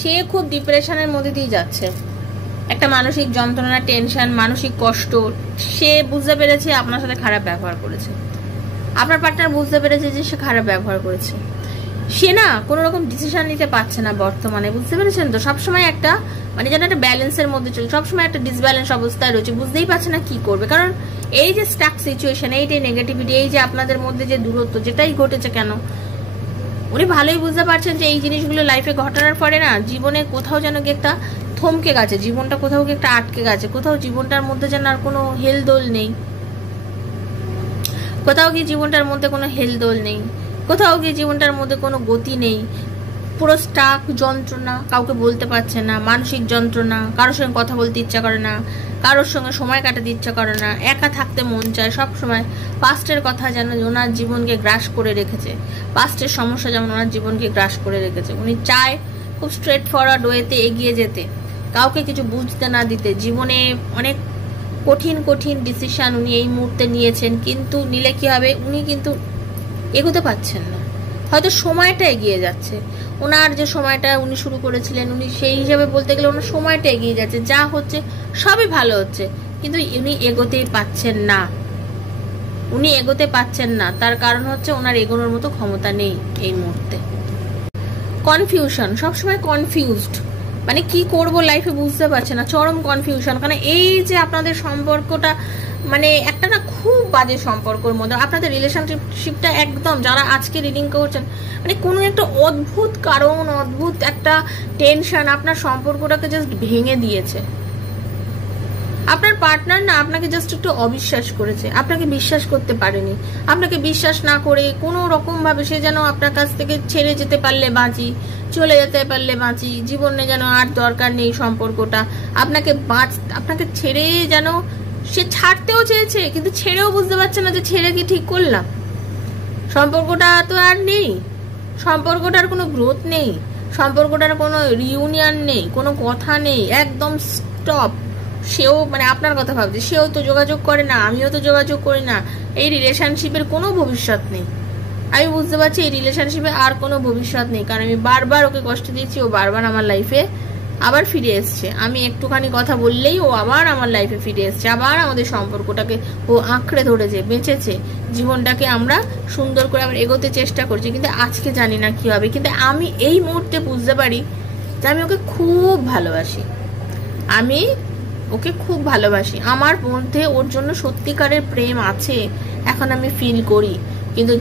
সে খুব ডিপ্রেশনের মধ্যে দিয়ে যাচ্ছে, একটা মানসিক যন্ত্রণা, টেনশন, মানসিক কষ্ট। সে বুঝতে পেরেছে আপনার সাথে খারাপ ব্যবহার করেছে, আপনার পার্টনার বুঝতে পেরেছে যে সে খারাপ ব্যবহার করেছে। সে না কোনো রকম ডিসিশন নিতে পারছে না বর্তমানে, বুঝতে পেরেছেন তো? সবসময় একটা মানে যেন একটা ব্যালেন্সের মধ্যে চলছে, সবসময় একটা ডিসব্যালেন্স অবস্থায় রয়েছে, বুঝতেই পারছে না কি করবে। কারণ এই যে স্টাক সিচুয়েশন, এই যে নেগেটিভিটি, এই যে আপনাদের মধ্যে যে দূরত্ব যেটাই ঘটেছে কেন, উনি ভালোই বুঝতে পারছেন যে এই জিনিসগুলো লাইফে ঘটানোর পরে না জীবনে কোথাও যেন কি একটা থমকে গেছে, জীবনটা কোথাও কি একটা আটকে গেছে, কোথাও জীবনটার মধ্যে যেন আর কোনো হেলদোল নেই, কোথাও কি জীবনটার মধ্যে কোনো হেলদোল নেই, কোথাও কি জীবনটার মধ্যে কোনো গতি নেই। পুরো স্টাক, যন্ত্রণা, কাউকে বলতে পারছে না, মানসিক যন্ত্রণা, কারোর সঙ্গে কথা বলতে ইচ্ছা করে না, কারোর সঙ্গে সময় কাটাতে ইচ্ছা করে না, একা থাকতে মন চায় সব সময়। পাস্টের কথা যেন ওনার জীবনকে গ্রাস করে রেখেছে, পাস্টের সমস্যা যেমন ওনার জীবনকে গ্রাস করে রেখেছে। উনি চায় খুব স্ট্রেট ফরওয়ার্ড ওয়েতে এগিয়ে যেতে, কাউকে কিছু বুঝতে না দিতে। জীবনে অনেক কঠিন কঠিন ডিসিশন উনি এই মুহূর্তে নিয়েছেন, কিন্তু নিলে কি হবে, উনি কিন্তু এগোতে পারছেন না। হয়তো সময়টা এগিয়ে যাচ্ছে, ওনার যে সময়টা উনি শুরু করেছিলেন, উনি সেই হিসাবে বলতে গেলে ওনার সময়টা এগিয়ে যাচ্ছে, যা হচ্ছে সবই ভালো হচ্ছে, কিন্তু উনি এগোতেই পাচ্ছেন না, উনি এগোতে পাচ্ছেন না। তার কারণ হচ্ছে ওনার এগোনোর মতো ক্ষমতা নেই এই মুহূর্তে। কনফিউশন, সবসময় কনফিউজড, মানে কি করব লাইফে বুঝতে পারছে না, চরম কনফিউশন। কারণ এই যে আপনাদের সম্পর্কটা মানে একটা না খুব বাজে সম্পর্কের মধ্যে, আপনাদের রিলেশনশিপটা একদম, যারা আজকে রিডিং করছেন মানে কোনো একটা অদ্ভুত কারণ, অদ্ভুত একটা টেনশন আপনার সম্পর্কটাকে জাস্ট ভেঙে দিয়েছে। আপনার পার্টনার না আপনাকে জাস্ট একটু অবিশ্বাস করেছে, আপনাকে বিশ্বাস করতে পারেনি। আপনাকে বিশ্বাস না করে কোনো রকম ভাবে সে যেন আপনার কাছ থেকে ছেড়ে যেতে পারলে বাঁচি, চলে যেতে পারলে বাঁচি, জীবনে যেন আর দরকার নেই সম্পর্কটা, আপনাকে ছেড়ে যেন সে ছাড়তেও চেয়েছে, কিন্তু ছেড়েও বুঝতে পারছে না যে ছেড়ে কি ঠিক করলাম, সম্পর্কটা তো আর নেই, সম্পর্কটার কোনো গ্রোথ নেই, সম্পর্কটার কোনো রিউনিয়ন নেই, কোনো কথা নেই, একদম স্টপ। সেও মানে আপনার কথা ভাবছে, সেও তো যোগাযোগ করে না, আমিও তো যোগাযোগ করি না, এই রিলেশনশিপের কোনো ভবিষ্যৎ নেই। আমি বুঝতে পারছি এই রিলেশনশিপে আর কোনো ভবিষ্যৎ নেই, কারণ আমি বারবার ওকে কষ্ট দিয়েছি, ও বারবার আমার লাইফে আবার ফিরে এসছে। আমি একটুখানি কথা বললেই ও আবার আমার লাইফে ফিরে এসছে, আবার আমাদের সম্পর্কটাকে ও আঁকড়ে ধরেছে, বেঁচেছে, জীবনটাকে আমরা সুন্দর করে আবার এগোতে চেষ্টা করছি। কিন্তু আজকে জানি না কি হবে, কিন্তু আমি এই মুহূর্তে বুঝতে পারি যে আমি ওকে খুব ভালোবাসি, আমি ওকে খুব ভালোবাসি, আমার মধ্যে ওর জন্য সত্যিকারের প্রেম আছে, এখন আমি ফিল করি। কিন্তু